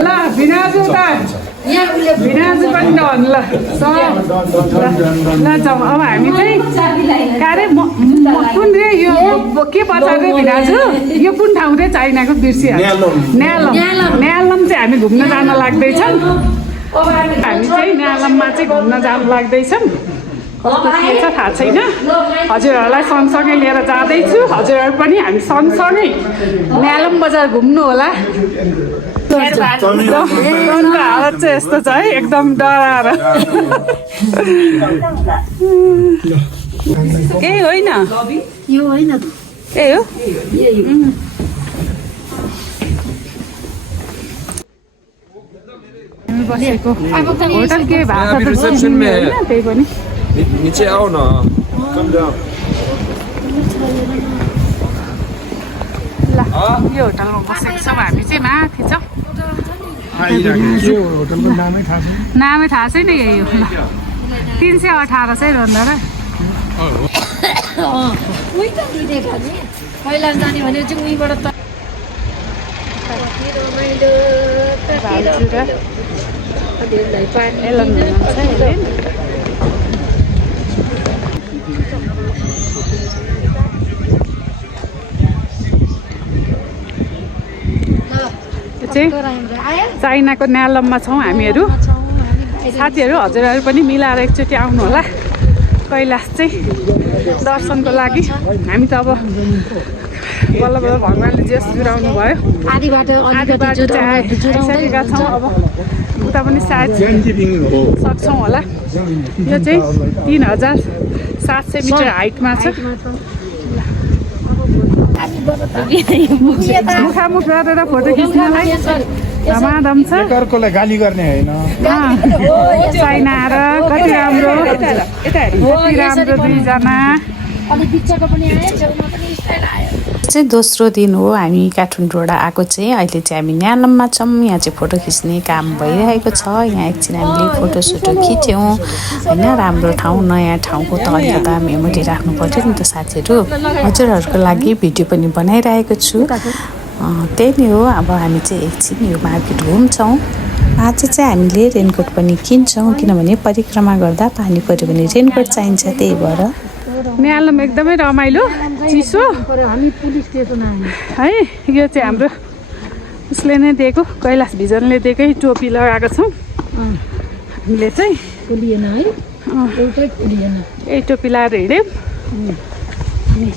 ल भिनाजु त भिनाजु पनि डन ल ल जाउँ अब हामी चाहिँ कारे कुन रे यो के बजार रे भिनाजु यो कुन ठाउँ रे चाइनाको बिर्सिहाल्छ न्यालम चाहिँ हामी घुम्न जान लाग्दैछौँ हामी चाहिँ न्यालममा चाहिँ घुम्न जान लाग्दैछौँ कस्तो के छ थाहा छैन हजुरहरूलाई सँगसँगै लिएर जाँदैछु हजुरहरू पनि हामी सँगसँगै न्यालम बजार घुम्नु होला हालत चाहिँ यस्तो छ है एकदम डराएर ए होइन यो होइन ए हो बसेको होटल के भाषा त्यही पनि नीचे आओ न ल यो होटलमा बसेको छौँ हामी चाहिँ माथि छौँ नामै थाहा छैन यही हो ल 318 चाहिँ रोन्दा र पहिला जाने भने चाहिँ उहीँबाट त चाइनाको न्यालममा छौँ हामीहरू साथीहरू हजुरहरू पनि मिलाएर एकचोटि आउनु होला कैलाश चाहिँ दर्शनको लागि हामी त अब बल्ल बल्ल भगवान्ले जेस जुराउनु भयो आधी बाटो आइसकेका छौँ अब उता पनि सायद सक्छौँ होला यो चाहिँ 3700 मिटर हाइटमा छ मुखामुख गरेर फोटो खिच्नलाई धमाधम छ एकअर्कोलाई गाली गर्ने होइन चाइना र कति राम्रो दुईजना चाहिँ दोस्रो दिन हो हामी काठमाडौँबाट आएको चाहिँ अहिले चाहिँ हामी न्यालममा छौँ यहाँ चाहिँ फोटो खिच्ने काम भइरहेको छ यहाँ एकछिन हामीले फोटोसोटो खिच्यौँ होइन राम्रो ठाउँ नयाँ ठाउँको त अलिकता मेमोरी राख्नु पर्यो नि त साथीहरू हजुरहरूको लागि भिडियो पनि बनाइरहेको छु त्यही नै हो अब हामी चाहिँ एकछिन यो मार्केट घुम्छौँ आज चाहिँ हामीले रेनकोट पनि किन्छौँ किनभने परिक्रमा गर्दा पानी पऱ्यो भने रेनकोट चाहिन्छ त्यही भएर न्यालम एकदमै रमाइलो चिसो हामी पुलिस स्टेसन है यो चाहिँ हाम्रो उसले नै दिएको कैलाश भिजनले दिएकै टोपी लगाएको छौँ हामीले चाहिँ खोलिएन है एउटै खोलिएन यही टोपी लगाएर हिँड्यौँ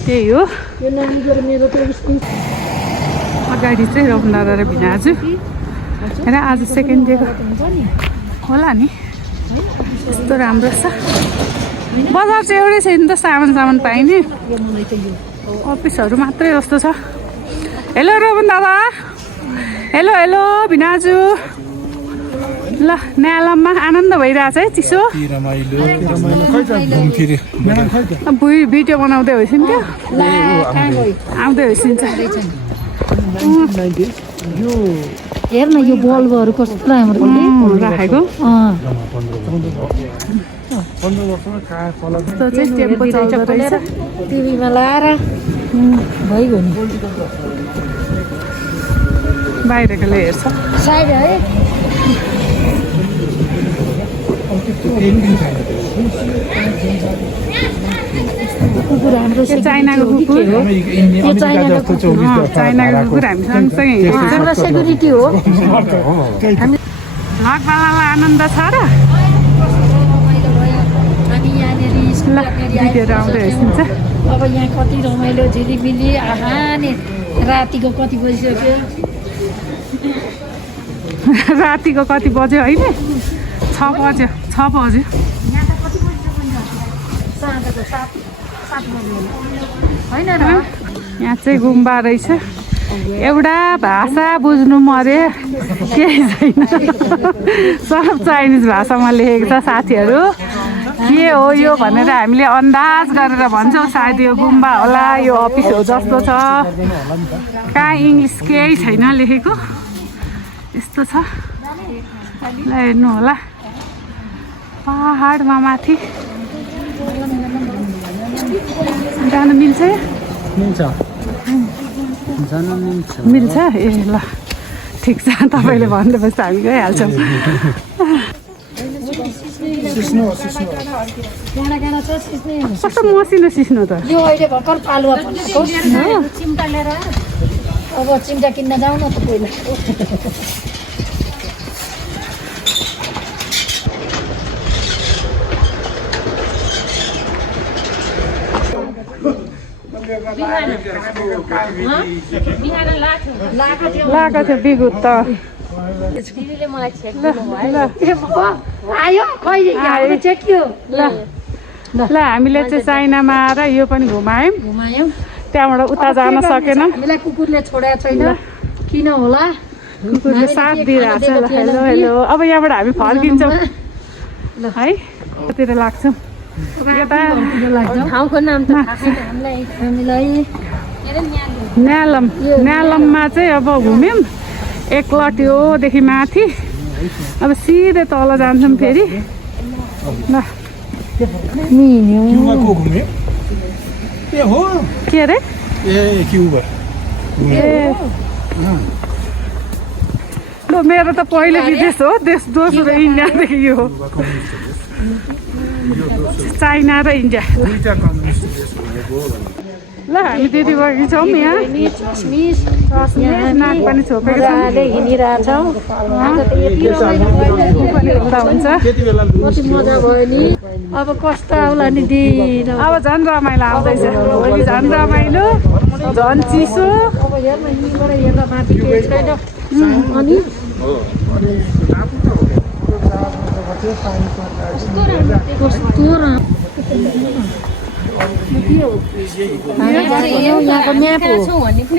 त्यही हो यो नानीको मेरो त अगाडि चाहिँ रमला र भिनाजु होइन आज सेकेन्ड डेको होला नि यस्तो राम्रो छ बजार चाहिँ एउटै छैन त सामान पाइने अफिसहरू मात्रै जस्तो छ हेलो रोबन दादा हेलो भिनाजु ल न्यालममा आनन्द भइरहेछ है चिसो भिडियो बनाउँदै होइसिन्थ्यो आउँदै होइसिन्छ हेर्न यो बल्बहरू कस्तो राम्रो राखेको टेम्पो चल्दो रहेछ टिभीमा लगाएर भइगयो नि बाहिरकोले हेर्छ साइड है कुकुर हाम्रो चाइनाको कुकुर चाइनाको कुकुर हामी सँगसँगै हाम्रो सेक्युरिटी हो लगबालालाई आनन्द छ र ल भिडियोहरू आउँदै होइसिन्छ अब यहाँ कति रमाइलो झिलिमिली आहाने रातिको कति बजिसक्यो रातिको कति बज्यो होइन 6 बज्यो होइन र यहाँ चाहिँ गुम्बा रहेछ एउटा भाषा बुझ्नु मरे केही छैन सब चाइनिज भाषामा लेखेको छ साथीहरू के हो यो भनेर हामीले अन्दाज गरेर भन्छौँ सायद यो गुम्बा होला यो अफिस हो जस्तो छ कहाँ इङ्ग्लिस केही छैन लेखेको यस्तो छ ल हेर्नु होला पहाडमा माथि जानु मिल्छ मिल्छ मिल्छ ए ल ठिक छ तपाईँले भन्दैपछि हामी गइहाल्छौँ कस्तो मसिनो सिस्नो त यो अहिले भर्खर पालुवा बनाएको चिम्टा लिएर अब चिम्टा किन्न जाउँ न त पहिला लाएको थियो बिगुत त आयो कहिले चेक्यो ल हामीले चाहिँ चाइनामा आएर यो पनि घुमायौँ घुमायौँ त्यहाँबाट उता जान सकेन हामीलाई कुकुरले छोडेको छैन किन होला कुकुरले साथ दिइरहेको छ ल हेलो हेलो अब यहाँबाट हामी फर्किन्छौँ है कतिर लाग्छौँ ठाउँको नाम त थाहा छैन हामीलाई न्यालममा चाहिँ अब घुम्यौँ एकलट योदेखि माथि अब सिधै तल जान्छौँ फेरि ल के अरे ल मेरो त पहिलो विदेश हो देश दोस्रो इन्डियादेखि यो चाइना र इन्डिया ल हामी दिदी बहिनी छौँ यहाँ नाक पनि छोपेको छ हिँडिरहेछौँ हुन्छ कति मजा भयो नि अब कस्तो आउला नि दिन अब झन् रमाइलो आउँदैछ भोलि झन् रमाइलो झन् चिसो अब हेर्न यहीँबाट हेर्दा माथि केही छैन अनि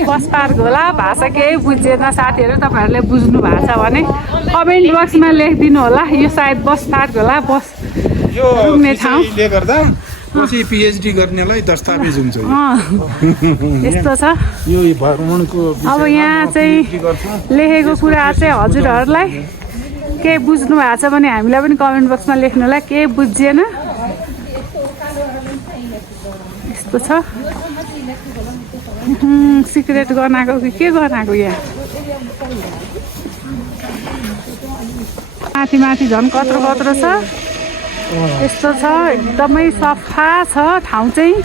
बस पार्क होला भाषा केही बुझेन साथीहरू तपाईँहरूले बुझ्नु भएको छ भने कमेन्ट बक्समा लेखिदिनु होला यो सायद बस पार्क होला बस रुक्ने ठाउँ पछि पिएचडी गर्नेलाई दस्तावेज हुन्छ यस्तो छ यो भ्रमणको अब यहाँ चाहिँ लेखेको कुरा चाहिँ हजुरहरूलाई केही बुझ्नु भएको छ भने हामीलाई पनि कमेन्ट बक्समा लेख्नुलाई केही बुझिएन यस्तो छ सिक्रेट गर्न आएको कि के गर्न आएको यहाँ माथि माथि झन् कत्रो कत्रो छ यस्तो छ एकदमै सफा छ ठाउँ चाहिँ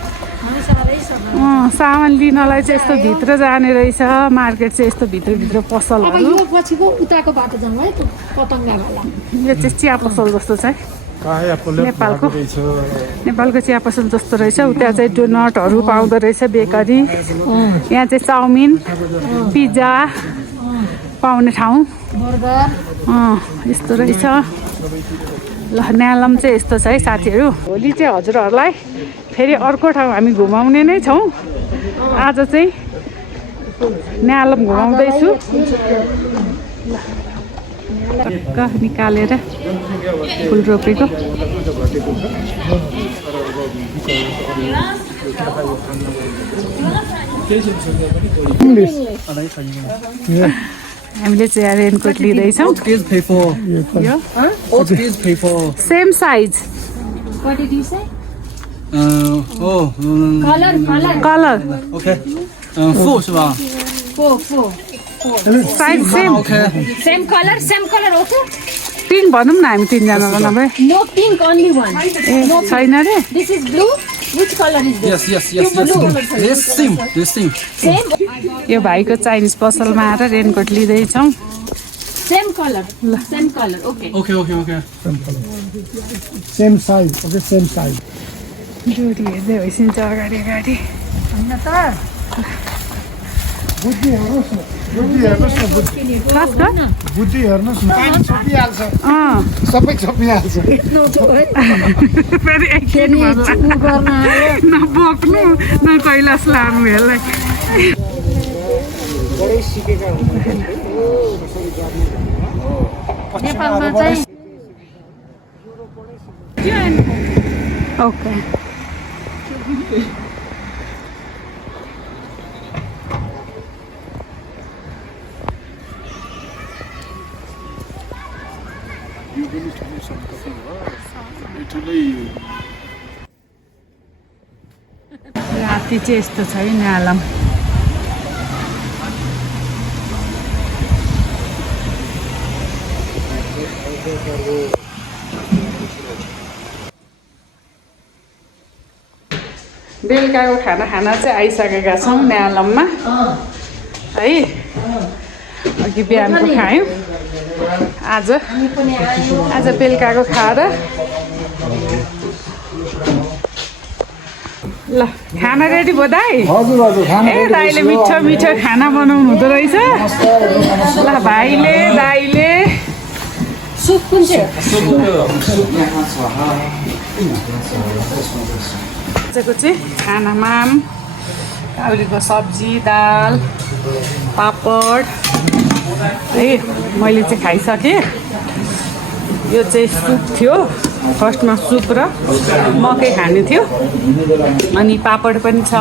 सामान लिनलाई चाहिँ यस्तो भित्र जाने रहेछ मार्केट चाहिँ यस्तो भित्रभित्र पसलहरू यो पछिको उताको बाटो जाउँ है पतङ्गावाला यो चाहिँ चिया पसल जस्तो छ नेपालको चिया पसल जस्तो रहेछ उता चाहिँ डोनटहरू पाउँदो रहेछ बेकरी यहाँ चाहिँ चाउमिन पिज्जा पाउने ठाउँ यस्तो रहेछ ल न्यालम चाहिँ यस्तो छ है साथीहरू भोलि चाहिँ हजुरहरूलाई फेरि अर्को ठाउँ हामी घुमाउने नै छौँ आज चाहिँ न्यालम घुमाउँदैछु निकालेर फुल रोपेको हामीले चाहिँ रेनकोट लिँदैछौँ same size colour size same colour okay pink भनौँ न हामी तिनजनालाई नभए नो पिङ्क ओन्ली वान ए छैन रे this is blue which colour is this Yes. Same यो भाइको चाइनिज पसलमा आएर रेनकोट लिँदैछौँ same colour okay Okay. Same size. Okay, same size. जोडी हेर्दै भइसिन्छ अगाडि अगाडि हैन त बुद्धि हेर्नुहोस् न बुद्धि हेर्नुहोस् न पानी छोपिहाल्छ सबै छोपिहाल्छ फेरि एकछिन भन्ला नबोक्नु न कैलाश लानु यसलाई नेपालमा चाहिँ ओके राति चाहिँ यस्तो छ है न्यालम बेलुकाको खाना चाहिँ आइसकेका छौँ न्यालममा है। अघि बिहानको खायौँ, आज बेलुकाको खाएर ल खाना रेडी भयो दाइ? हजुर हजुर खाना ए दाइले मिठो मिठो खाना बनाउनु हुँदो रहेछ। ल भाइले दाइले सुप कुन चाहिँ आजको चाहिँ खानामा काउरीको सब्जी, दाल, पापड है मैले चाहिँ खाइसकेँ। यो चाहिँ सुप थियो, फर्स्टमा सुप र मकै खाने थियो, अनि पापड पनि छ,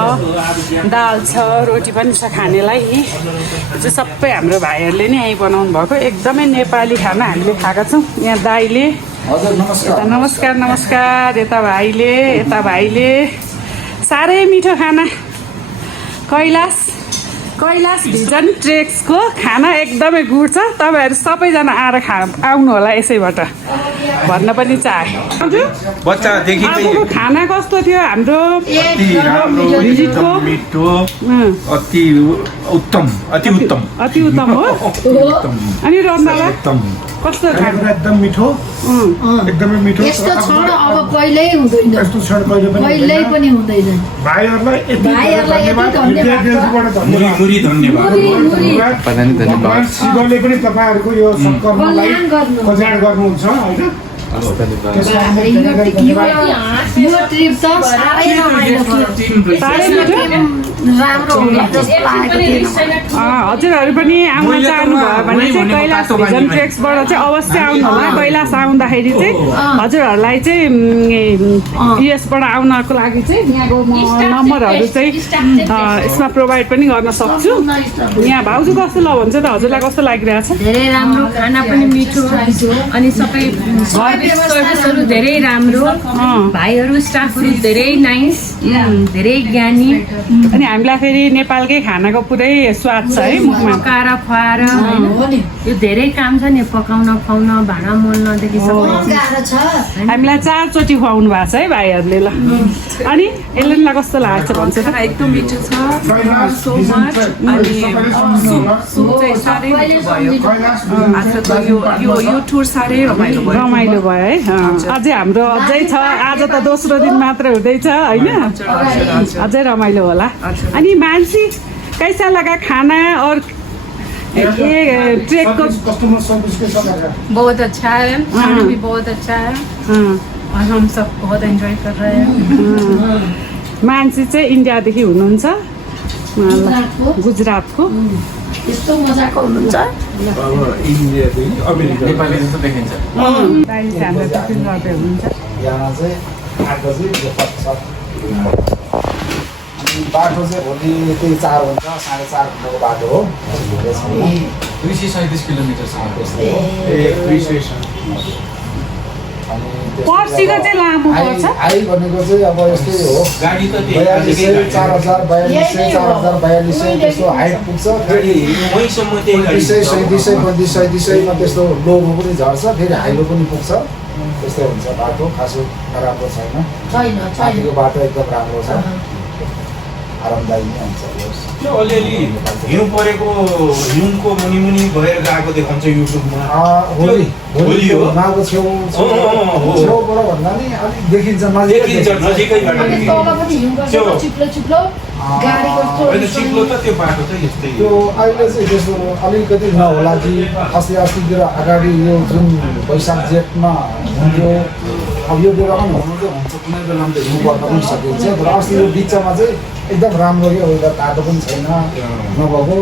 दाल छ, रोटी पनि छ खानेलाई। यो चाहिँ सबै हाम्रो भाइहरूले नै यहीँ बनाउनु भएको एकदमै नेपाली खाना हामीले खाएका छौँ। यहाँ दाइले नमस्कार नमस्कार, यता भाइले साह्रै मिठो खाना। कैलाश भिजन ट्रेक्सको खाना एकदमै गुड छ। तपाईँहरू सबैजना आएर आउनु होला यसैबाट भन्न पनि चाहे। अर्को खाना कस्तो थियो हाम्रो भिजिटको? अति उत्तम हो। अनि रन्दाला कस्तो एकदम मिठो, एकदमै मिठो। यस्तो छड अब कहिल्यै हुँदैन, यस्तो छड कहिल्यै पनि हुँदैन। भाइहरूलाई भाइहरूलाई धन्यवाद। शिवले पनि तपाईँहरूको यो सत्कर्मलाई कल्याण गर्नुहुन्छ होइन। यो ट्रिप त साह्रै राम्रो हजुरहरू पनि आउन चाहनुभयो भने चाहिँ कैलाश भिजन ट्रेक्सबाट चाहिँ अवश्य आउनु होला। कैलाश आउँदाखेरि चाहिँ हजुरहरूलाई चाहिँ युएसबाट आउनको लागि चाहिँ यहाँको म नम्बरहरू चाहिँ यसमा प्रोभाइड पनि गर्न सक्छु। यहाँ भाउजू कस्तो भन्छ त, हजुरलाई कस्तो लागिरहेछ? धेरै राम्रो, खाना पनि मिठो अनि सबै सर्भिसहरू धेरै राम्रो, भाइहरू स्टाफहरू धेरै नाइस, धेरै ज्ञानी। अनि हामीलाई फेरि नेपालकै खानाको पुरै स्वाद छ है मुखमा। पकाएर खुवाएर यो धेरै काम छ नि, पकाउन खुवाउन भाँडा मोल्नदेखि हामीलाई 4 चोटि खुवाउनु भएको छ है भाइहरूले। ल अनि एलेनलाई कस्तो लागेको छ भन्छ त? एकदम मिठो छ, सो मच। अनि सुप चाहिँ साह्रै मिठो भयो। आज त यो टुर साह्रै रमाइलो भयो है। अझै हाम्रो अझै छ, आज त दोस्रो दिन मात्र हुँदैछ होइन, अझै रमाइलो होला। अनि मानसी कैसा लगा खाना और ट्रेक को? बहुत अच्छा है, खाना भी बहुत अच्छा है और हम सब बहुत एंजॉय कर रहे हैं। मानसी चाहिँ इन्डियादेखि हुनुहुन्छ, गुजरातको। यस्तो मजाको हुनुहुन्छ। बाटो चाहिँ भोलि त्यही 4 हुन्छ, 4.5 घन्टाको बाटो हो। 237 किलोमिटर छ। पर्सिको चाहिँ लामो पर्छ। आई भनेको चाहिँ अब यस्तै हो, गाडी त 4200, 4000, 4200, 4000, त्यस्तो हाइट पुग्छ। फेरि 200, मा त्यस्तो लोमा पनि झर्छ, फेरि हाइलो पनि पुग्छ। त्यस्तै हुन्छ बाटो, खासै नराम्रो छैन। माथिको बाटो एकदम राम्रो छ, आरामदायी नै हुन्छ। त्यो अलिअलि हिउँ परेको हिउँको मुनि भएर गएको देखाउँछ युट्युबमा। भोलि हो नाको छेउबाट भन्दा नि अलिक देखिन्छ, नजिकैबाट चिप्लो चिप्लो त त्यो बाटो त यस्तै। त्यो अहिले चाहिँ त्यस्तो अलिकति नहोला कि अस्तितिर अगाडि यो जुन वैशाख जेठमा हुन्थ्यो, अब यो बेलामा पनि हुनु चाहिँ हुन्छ, कुनै बेलामा त हिउँ पर्न पनि सकिन्छ। तर अस्ति यो बिचमा चाहिँ एकदम राम्रो क्या, वेदर तातो पनि छैन, नभएको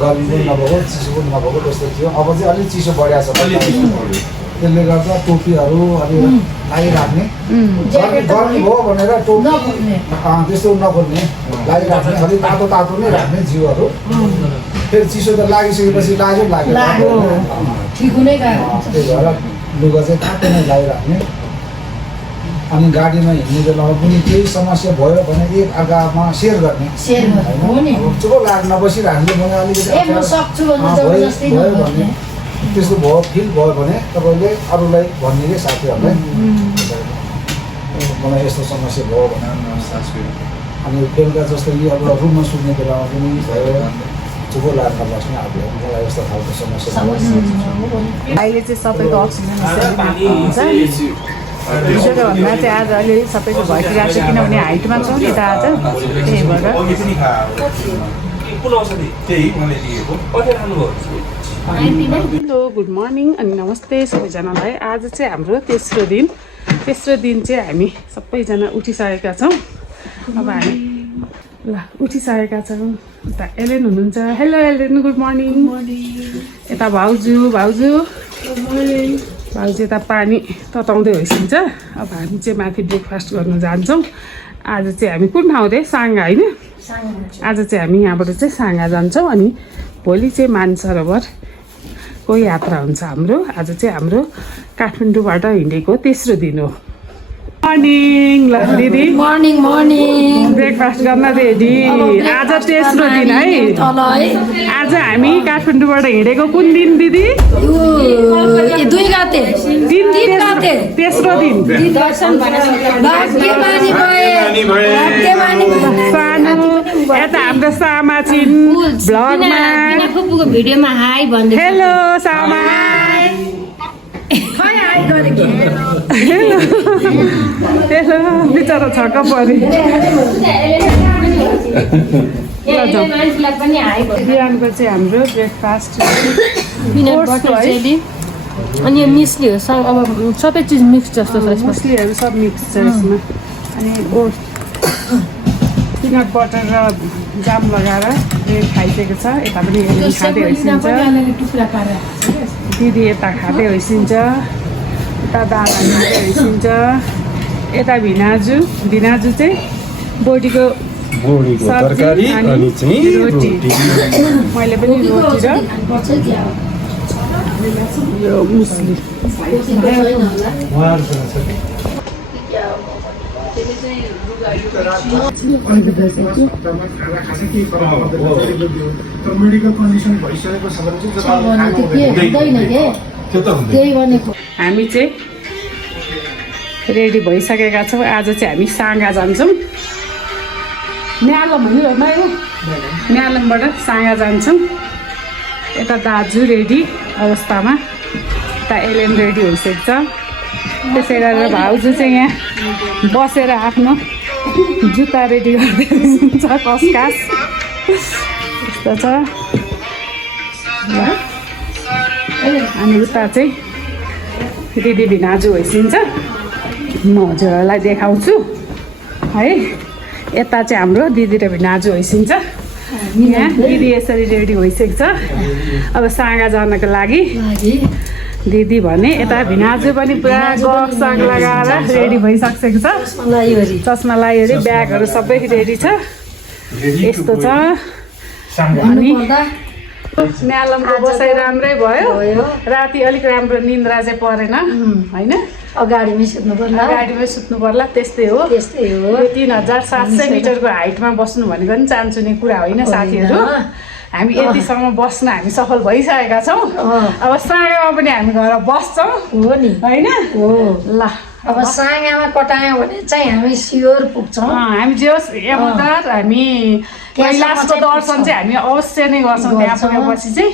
गर्मी पनि नभएको, चिसो पनि नभएको त्यस्तो थियो। अब चाहिँ अलिक चिसो बढिरहेको छ, त्यसले गर्दा टोपीहरू अलि लगाइराख्ने, गर्मी भयो भनेर टोपी त्यस्तो नखोल्ने, लगाइराख्ने, अलिक तातो नै राख्ने जिउहरू। फेरि चिसो त लागिसकेपछि लाग्यो ठिक हुनै गयो। त्यही भएर लुगा चाहिँ तातो नै लगाइराख्ने। अनि गाडीमा हिँड्ने बेलामा पनि केही समस्या भयो भने एक अर्कामा सेयर गर्ने, चुप लाग नबसिराख्ने भने अलिकति भयो भने त्यस्तो भयो फिल भयो भने तपाईँले अरूलाई भन्ने कि साथीहरूलाई मलाई यस्तो समस्या भयो भने अनि बेलुका जस्तो कि अब रुममा सुत्ने बेलामा पनि भयो चुपो लागेर बस्ने अब मलाई यस्तो खालको समस्या अहिले चाहिँ सबैको अक्सिजन हिजोको भन्दा चाहिँ आज अलिअलि सबैको भइरहेको छ किनभने हाइटमा छौँ नि त आज त्यही भएर हेलो गुड मर्निङ अनि नमस्ते सबैजनालाई। आज चाहिँ हाम्रो तेस्रो दिन चाहिँ हामी सबैजना उठिसकेका छौँ। अब हामी ल उठिसकेका छौँ। यता एलेन हुनुहुन्छ। Hello Ellen good morning. यता भाउजू यता पानी तताउँदै होइसिन्छ। अब हामी चाहिँ माथि ब्रेकफास्ट गर्न जान्छौँ। आज चाहिँ हामी कुन ठाउँ रे साङ्गा होइन? आज चाहिँ हामी यहाँबाट चाहिँ साङ्गा जान्छौँ अनि भोलि चाहिँ मानसरोवरको यात्रा हुन्छ हाम्रो। आज चाहिँ हाम्रो काठमाडौँबाट हिँडेको तेस्रो दिन हो। मर्निङ ल दिदी। मर्निङ ब्रेकफास्ट गर्न रेडी। आज तेस्रो दिन है। आज हामी काठमाडौँबाट हिँडेको कुन दिन दिदी? 2 गते तेस्रो दिन। सानो यता हाम्रो सामा छिन् भ्लगमा। भिडियोमा हाई भन्दै हेलो सामा। हेलो बिचरा छक्क पऱ्यो। बिहानको चाहिँ हाम्रो ब्रेकफास्ट अनि मिस्ली हो अब सबै चिज मिक्स जस्तो छ। मछलीहरू सब मिक्स छ यसमा। अनि ओट्स पिनट बटर र जाम लगाएर ब्रेड खाइसकेको छ। यता पनि खाँदै होइसिन्छ। दिदी यता खाँदै होइसिन्छ। यता दादा खाँदै होइसिन्छ। यता भिनाजु चाहिँ बोडीको तरकारी अनि रोटी। मैले पनि रोटी र यो मुस्ली। मेडिकल कन्डिसन भइसकेको छ भने हामी चाहिँ रेडी भइसकेका छौँ। आज चाहिँ हामी साङ्गा जान्छौँ। न्यालम न्यालमबाट साङ्गा जान्छौँ। यता दाजु रेडी अवस्थामा। यता एलेन रेडी भइसकेको छ। त्यसै गरेर भाउजू चाहिँ यहाँ बसेर आफ्नो जुत्ता रेडी गर्दै हुन्छ कस्कास। यस्तो छ। अनि उता चाहिँ दिदी भिनाजु होइसिन्छ। म हजुरहरूलाई देखाउँछु है। यता चाहिँ हाम्रो दिदी र भिनाजु होइसिन्छ। यहाँ दिदी यसरी रेडी भइसकेको छ अब साङ्गा जानको लागि। दिदी भने यता भिनाजु पनि पुरा गफसक लगाएर रेडी भइसकेको छ। चस्मा लाइवरी ब्यागहरू सबै रेडी छ। यस्तो छ। अनि न्यालमको बसाइ राम्रै भयो। राति अलिक राम्रो निन्द्रा चाहिँ परेन होइन। गाडीमै सुत्नु पर्ला। त्यस्तै हो। 3700 मिटरको हाइटमा बस्नु भनेको पनि चान्चुने कुरा होइन साथीहरू। हामी यतिसम्म बस्न हामी सफल भइसकेका छौँ। अब साङ्गामा पनि हामी गएर बस्छौँ हो नि होइन? ल अब साङ्गामा कटायौँ भने चाहिँ हामी सियोर पुग्छौँ। हामी जे होस् यमदार हामी कैलाशको दर्शन चाहिँ हामी अवश्य नै गर्छौँ त्यहाँ पुगेपछि चाहिँ।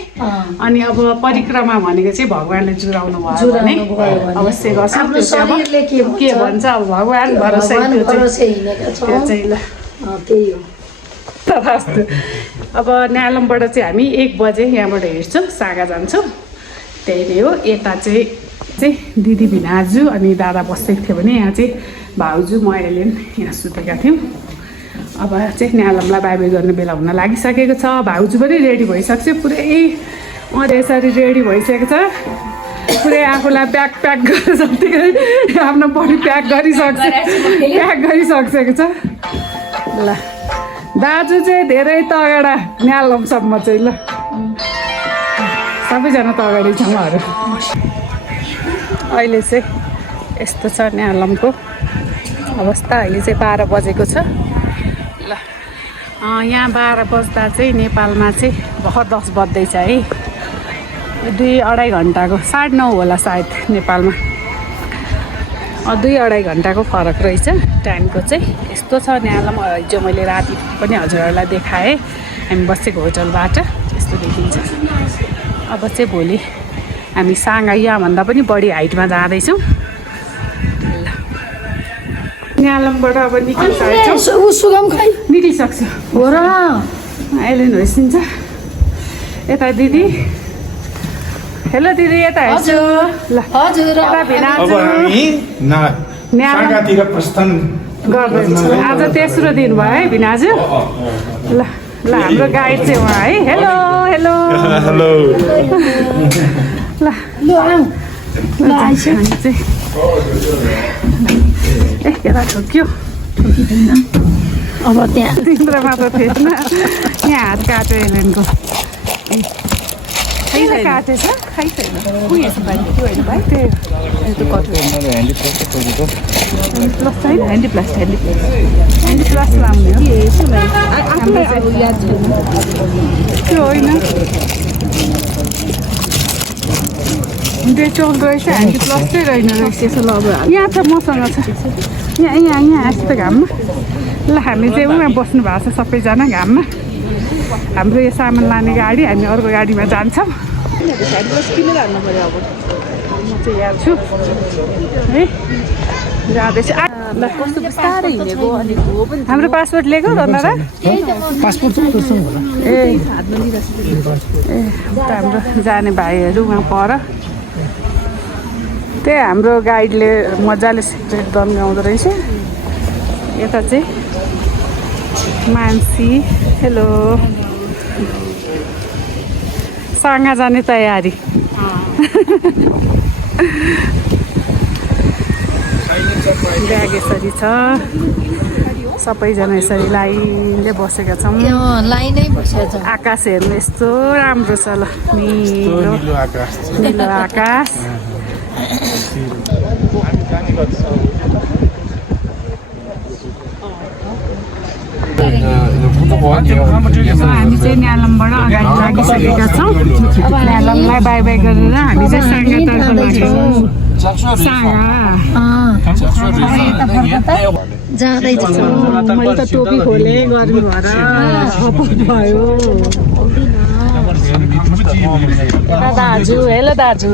अनि अब परिक्रमा भनेको चाहिँ भगवान्ले जुराउनु भयो भने अवश्य गर्छौँ। के भन्छ अब भगवान् भरोसा चाहिँ ल त्यही हो। तथास्तु। अब न्यालमबाट चाहिँ हामी 1 बजे यहाँबाट हिँड्छौँ साङ्गा जान्छौँ। त्यही नै हो। यता चाहिँ दिदी भिनाजु अनि दादा बसेको थियो भने यहाँ चाहिँ भाउजू म एलेन यहाँ सुतेका थियौँ। अब चाहिँ न्यालमलाई बाई बाई गर्ने बेला हुन लागिसकेको छ। भाउजू पनि रेडी भइसक्छ। पुरै यसरी रेडी भइसकेको छ। पुरै आफूलाई प्याक गरेर जतिकै आफ्नो बडी प्याक गरिसकेको छ। ल दाजु चाहिँ धेरै तगडा न्यालमसम्म चाहिँ। ल सबैजना त अगाडि छौँ अरू। अहिले चाहिँ यस्तो छ न्यालमको अवस्था। अहिले चाहिँ 12 बजेको छ। ल यहाँ 12 बज्दा चाहिँ नेपालमा चाहिँ भर्खर 10 बज्दैछ है। 2-2.5 घन्टाको 9:30 होला सायद नेपालमा 2-2.5 घन्टाको फरक रहेछ टाइमको चाहिँ यस्तो छ न्यालम हिजो मैले राति पनि हजुरहरूलाई देखाएँ हामी बसेको होटलबाट यस्तो देखिन्छ अब चाहिँ भोलि हामी साङ्घाई भन्दा पनि बढी हाइटमा जाँदैछौँ न्यालमबाट अब निस्किसक्छौँ निस्किसक्छु हो र एलेन होइसिन्छ यता दिदी हेलो दिदी यता हेर्छु ल हजुर यता भिनाजु अब हामी साङ्घातिर प्रस्थान गर्दैछौँ आज तेस्रो दिन भयो है भिनाजु ल ल हाम्रो गाइड चाहिँ उहाँ है हेलो हेलो हेलो ल ल आऊ ल आइसक्यो हामी चाहिँ ए यता ठोक्यो अब त्यहाँ तिम्रोमा त थिएन यहाँ हात काट्यो एलेनको किन काटेछ खै छैन उयो छ भाइ त्यो होइन भाइ त्यो कटो प्लस छैन ह्यान्डी प्लस लाउने हो त्यो होइन त्यो चौध रहेछ ह्यान्डी प्लस चाहिँ रहेन रहेछ यहाँ छ मसँग छ यहाँ यस्तो घाममा ल हामी चाहिँ उहाँ बस्नु भएको छ सबैजना घाममा हाम्रो यो सामान लाने गाडी हामी अर्को गाडीमा जान्छौँ किनिरहनु पऱ्यो अब म चाहिँ यहाँ छु है जाँदैछु ल कस्तो बिस्तारै हिँडेको अनि हाम्रो पासपोर्ट लिएको रन्दा पासपोर्ट ए उता हाम्रो जाने भाइहरू उहाँ पर त्यही हाम्रो गाइडले मजाले सिक्रेट दम गाउँदो रहेछ यता चाहिँ मानसी हेलो साङ्गा जाने तयारी ब्याग यसरी छ सबैजना यसरी लाइनले बसेका छौँ लाइनै बसेको छ आकाश हेर्नु यस्तो राम्रो छ ल निलो आकाश हामी चाहिँ न्यालमबाट अगाडि लागिसकेका छौँ अब न्यालमलाई बाई बाई गरेर हामी चाहिँ साङ्गातर्फ लाग्छौँ जाँदैछ मैले त टोपी खोलेँ गर्मी भएर भयो दाजु हेलो दाजु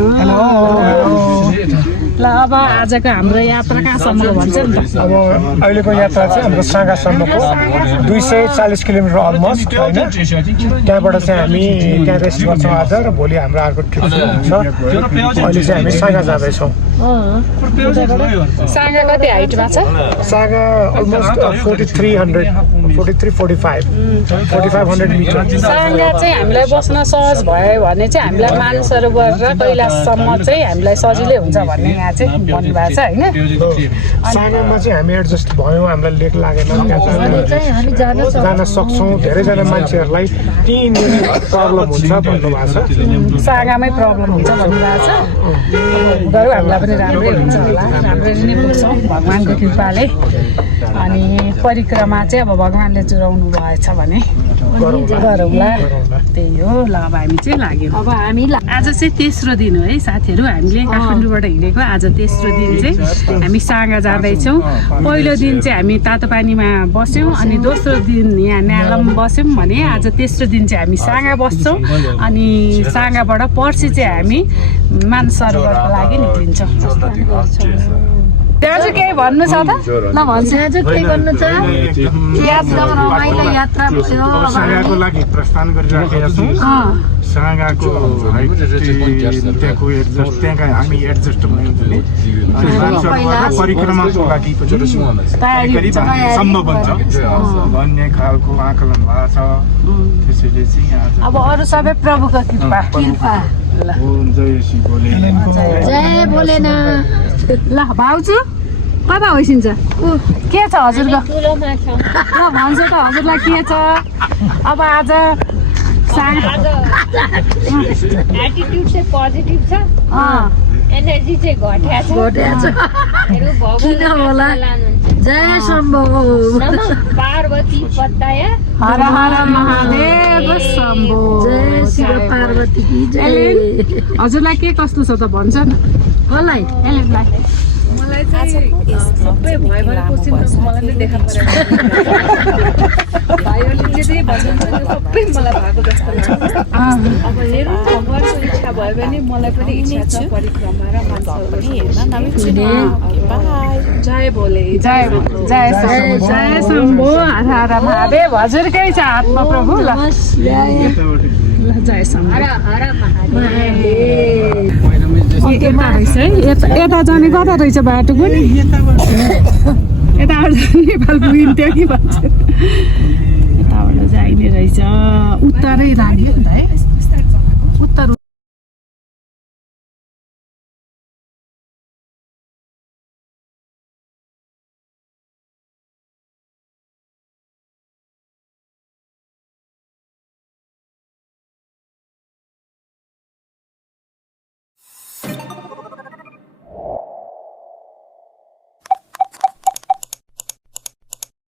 ल अब आजको हाम्रो यात्रा कहाँसम्मको भन्छ नि त अब अहिलेको यात्रा चाहिँ हाम्रो साङ्गासम्मको 240 किलोमिटर अलमोस्ट होइन त्यहाँबाट चाहिँ हामी त्यहाँ रेस्ट गर्छौँ आज र भोलि हाम्रो अर्को ट्रिप हुन्छ अहिले चाहिँ हामी साङ्गा जाँदैछौँ साङ्गा कति हाइटमा छ साङ्गा अलमोस्ट 4500 मिटर साङ्गा चाहिँ हामीलाई बस्न सहज भयो भने चाहिँ हामीलाई मानसरोवर र कैलाशसम्म चाहिँ हामीलाई सजिलै हुन्छ भन्ने यहाँ चाहिँ भन्नुभएको छ होइन साङ्गामा चाहिँ हामी एडजस्ट भयौँ हामीलाई लेक लागेन त्यहाँ जान सक्छौँ धेरैजना मान्छेहरूलाई त्यहीँनिर प्रब्लम हुन्छ भन्नुभएको छ साङ्गामै प्रब्लम हुन्छ भन्नुभएको छ बरु हामीलाई पनि राम्रै हुन्छ होला राम्ररी नै पुग्छौँ भगवान्को कृपाले अनि परिक्रमा चाहिँ अब भगवान्ले चुराउनु भएछ भने गरौँला त्यही हो ल अब हामी चाहिँ लाग्यौँ अब हामी आज चाहिँ तेस्रो दिन हो है साथीहरू हामीले काठमाडौँबाट हिँडेको आज तेस्रो दिन चाहिँ हामी साङ्गा जाँदैछौँ पहिलो दिन चाहिँ हामी तातो पानीमा बस्यौँ अनि दोस्रो दिन यहाँ न्यालम बस्यौँ भने आज तेस्रो दिन चाहिँ हामी साङ्गा बस्छौँ अनि साङ्गाबाट पर्सि चाहिँ हामी मानसरोवरको लागि निक्लिन्छौँ दाजु केही भन्नु छ त ल भन्छु दाजु के गर्नु छ यात्रा रमाइलो यात्रा भयो साङ्गाको लागि प्रस्थान गरिराखेका छौँ साङ्गाको त्यहाँको एडजस्ट त्यहाँका हामी एडजस्ट भयौँ भने परिक्रमाको लागि करिब सम्भव हुन्छ भन्ने खालको आकलन भएको छ त्यसैले चाहिँ अब अरू सबै प्रभुको कृपा जय भोलेना ल भाउजू कता होइसिन्छ के छ हजुरको ल भन्छ त हजुरलाई के छ अब आज एटिट्युड चाहिँ पोजिटिभ छ एनर्जी चाहिँ घट्या छ किन होला जय शम्भो पार्वती पत्ताय हर हर महादेव शम्भो जय शिव पार्वती की जय हजुरलाई के कस्तो छ त भन्छ न कसलाई एलेनलाई मलाई चाहिँ सबै भयभर कोसिमको मलाई नै देखा परेन भाइहरूले जे भन्छन् सबै मलाई भएको जस्तो लाग्छ अब हेरौँ भगवानको इच्छा भयो भने मलाई पनि इच्छा छ परिक्रमा र मान्छेहरू जय भोले जय जय शम्भो जय शम्भो हर हर महादेव हजुरकै छ हातमा प्रभु ल जय शम्भो यता रहेछ है यता जाने कता रहेछ बाटो पनि यताबाट नेपाल पुगिन्थ्यो कि भन्छ यताबाट जाइने रहेछ उत्तरै लाग्यो नि त है